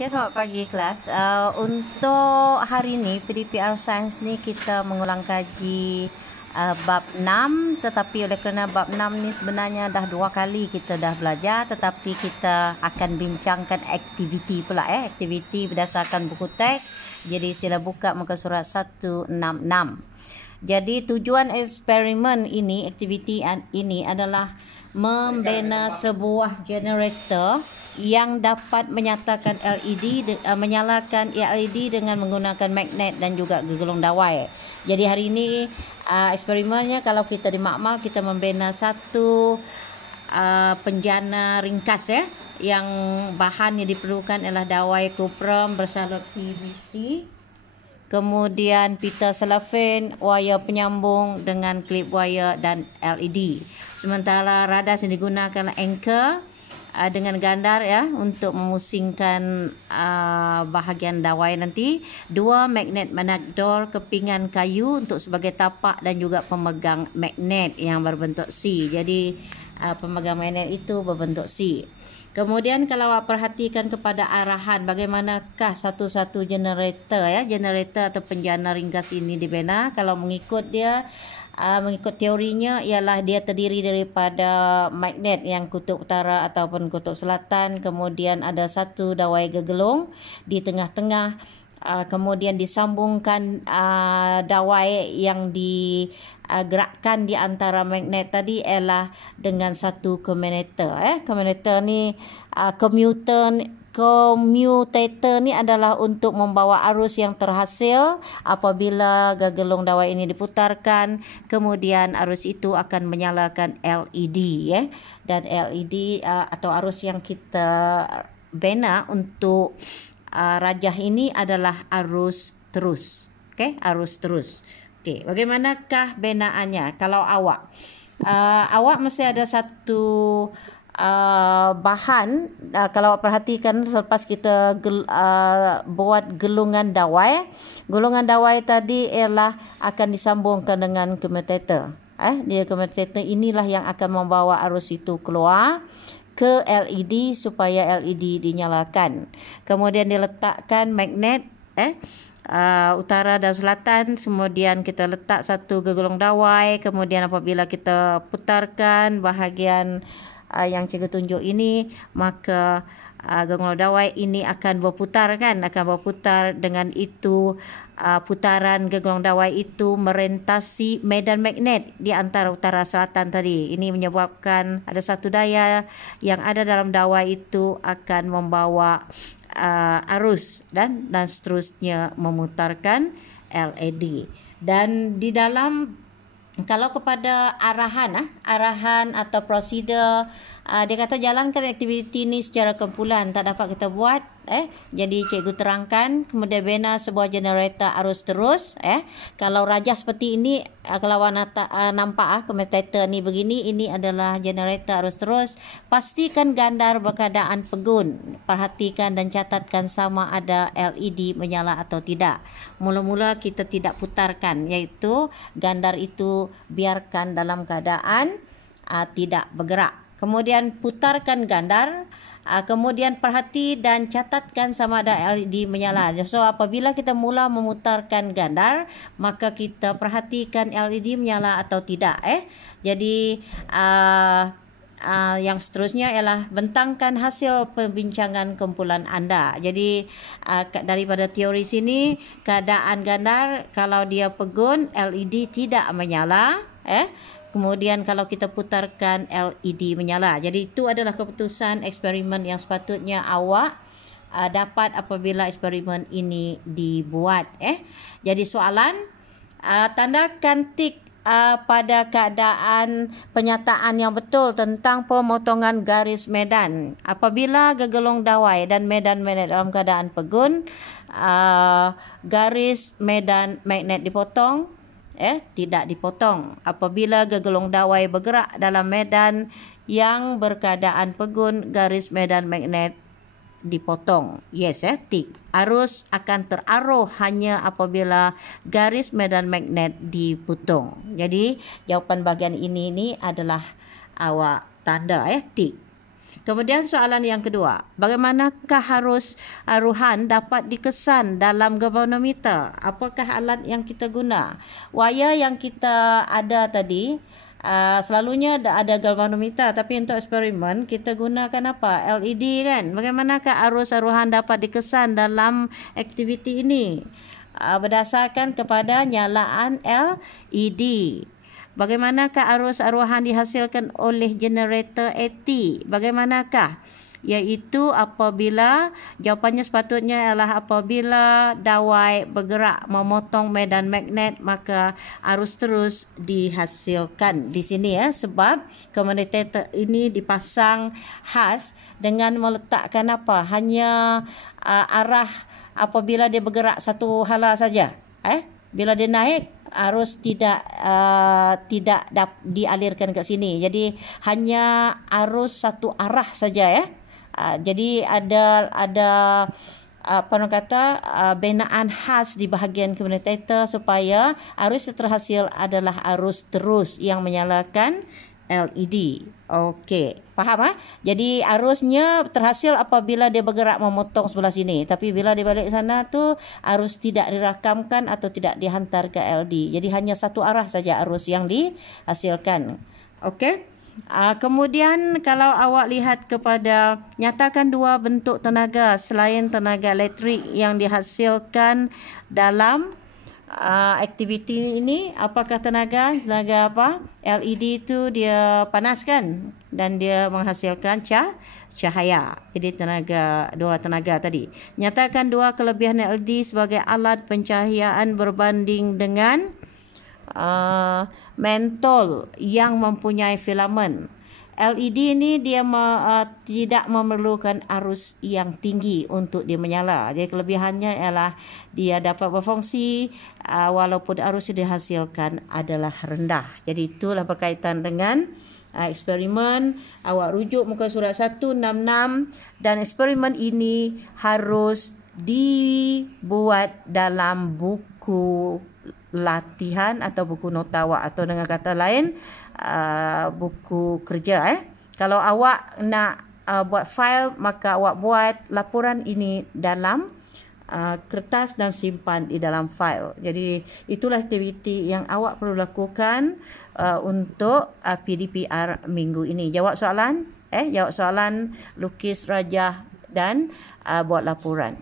Selamat pagi kelas. Untuk hari ini PDPR Sains ni kita mengulang kaji bab 6, tetapi oleh kerana bab 6 ni sebenarnya dah 2 kali kita dah belajar, tetapi kita akan bincangkan aktiviti pula aktiviti berdasarkan buku teks. Jadi sila buka muka surat 166. Jadi tujuan eksperimen ini, aktiviti ini adalah membina sebuah generator yang dapat menyalakan LED dengan menggunakan magnet dan juga gegulung dawai. Jadi hari ini eksperimennya, kalau kita di makmal, kita membina satu penjana ringkas yang bahan yang diperlukan adalah dawai kupram bersalut PVC, kemudian pita selofan, wayar penyambung dengan klip wayar dan LED. Sementara radas yang digunakan anchor dengan gandar untuk memusingkan bahagian dawai nanti. 2 magnet magnetor kepingan kayu untuk sebagai tapak dan juga pemegang magnet yang berbentuk C. Jadi pemegang magnet itu berbentuk C. Kemudian kalau awak perhatikan kepada arahan bagaimanakah satu-satu generator generator atau penjana ringkas ini dibina. Kalau mengikut dia, mengikut teorinya, ialah dia terdiri daripada magnet yang kutub utara ataupun kutub selatan, kemudian ada satu dawai gegelung di tengah-tengah, kemudian disambungkan dawai yang digerakkan di antara magnet tadi ialah dengan satu commutator. Commutator ni commutator ni adalah untuk membawa arus yang terhasil apabila gegelung dawai ini diputarkan. Kemudian arus itu akan menyalakan LED dan LED atau arus yang kita bina untuk rajah ini adalah arus terus. Arus terus. Bagaimanakah binaannya? Kalau awak mesti ada satu bahan. Kalau perhatikan, selepas kita buat gelungan dawai tadi ialah akan disambungkan dengan commutator. Dia commutator inilah yang akan membawa arus itu keluar ke LED supaya LED dinyalakan. Kemudian diletakkan magnet utara dan selatan, kemudian kita letak satu gegulung dawai. Kemudian apabila kita putarkan bahagian yang cikgu tunjuk ini, maka gegulung dawai ini akan berputar dengan itu putaran gegulung dawai itu merentasi medan magnet di antara utara selatan tadi. Ini menyebabkan ada satu daya yang ada dalam dawai itu akan membawa arus dan seterusnya memutarkan LED. Dan di dalam, kalau kepada arahan atau prosedur, dia kata jalankan aktiviti ini secara kumpulan, tak dapat kita buat. Jadi cikgu terangkan, kemudian bina sebuah generator arus terus. Kalau rajah seperti ini, kalau awak nampak commutator ni begini, ini adalah generator arus terus. Pastikan gandar berkeadaan pegun. Perhatikan dan catatkan sama ada LED menyala atau tidak. Mula-mula kita tidak putarkan, iaitu gandar itu biarkan dalam keadaan tidak bergerak. Kemudian putarkan gandar, kemudian perhati dan catatkan sama ada LED menyala. So apabila kita mula memutarkan gandar, maka kita perhatikan LED menyala atau tidak. Jadi yang seterusnya ialah bentangkan hasil perbincangan kumpulan anda. Jadi daripada teori sini, keadaan gandar kalau dia pegun, LED tidak menyala. Kemudian kalau kita putarkan, LED menyala. Jadi itu adalah keputusan eksperimen yang sepatutnya awak dapat apabila eksperimen ini dibuat. Jadi soalan, tandakan tik pada keadaan penyataan yang betul tentang pemotongan garis medan apabila gegulung dawai dan medan magnet dalam keadaan pegun. Garis medan magnet dipotong, tidak dipotong. Apabila gegulung dawai bergerak dalam medan yang berkeadaan pegun, garis medan magnet dipotong. Yes, tik. Arus akan teraruh hanya apabila garis medan magnet dipotong. Jadi jawapan bahagian ini adalah awak tanda tik. Kemudian soalan yang kedua, bagaimanakah aruhan dapat dikesan dalam galvanometer? Apakah alat yang kita guna? Wayar yang kita ada tadi, selalunya ada galvanometer, tapi untuk eksperimen kita gunakan apa? LED kan? Bagaimanakah arus aruhan dapat dikesan dalam aktiviti ini? Berdasarkan kepada nyalaan LED. Bagaimanakah arus aruhan dihasilkan oleh generator AT? Bagaimanakah? Iaitu apabila, jawapannya sepatutnya ialah apabila dawai bergerak memotong medan magnet, maka arus terus dihasilkan di sini ya, sebab commutator ini dipasang khas dengan meletakkan apa? Hanya arah apabila dia bergerak satu hala saja. Bila dia naik, arus tidak dialirkan ke sini. Jadi hanya arus satu arah saja ya. Jadi ada apa orang kata binaan khas di bahagian commutator supaya arus yang terhasil adalah arus terus yang menyalakan LED. Okey, faham? Jadi arusnya terhasil apabila dia bergerak memotong sebelah sini. Tapi bila dia balik sana tu, arus tidak dirakamkan atau tidak dihantar ke LED. Jadi hanya satu arah saja arus yang dihasilkan. Okey. Kemudian kalau awak lihat kepada, nyatakan dua bentuk tenaga selain tenaga elektrik yang dihasilkan dalam aktiviti ini. Apakah tenaga apa? LED itu dia panaskan dan dia menghasilkan cahaya. Jadi dua tenaga tadi. Nyatakan dua kelebihan LED sebagai alat pencahayaan berbanding dengan mentol yang mempunyai filamen. LED ini dia tidak memerlukan arus yang tinggi untuk dia menyala. Jadi kelebihannya ialah dia dapat berfungsi walaupun arus yang dihasilkan adalah rendah. Jadi itulah berkaitan dengan eksperimen. Awak rujuk muka surat 166 dan eksperimen ini harus dibuat dalam buku latihan atau buku nota awak, atau dengan kata lain buku kerja. Kalau awak nak buat file, maka awak buat laporan ini dalam kertas dan simpan di dalam file. Jadi itulah aktiviti yang awak perlu lakukan untuk PDPR minggu ini. Jawab soalan, lukis rajah dan buat laporan.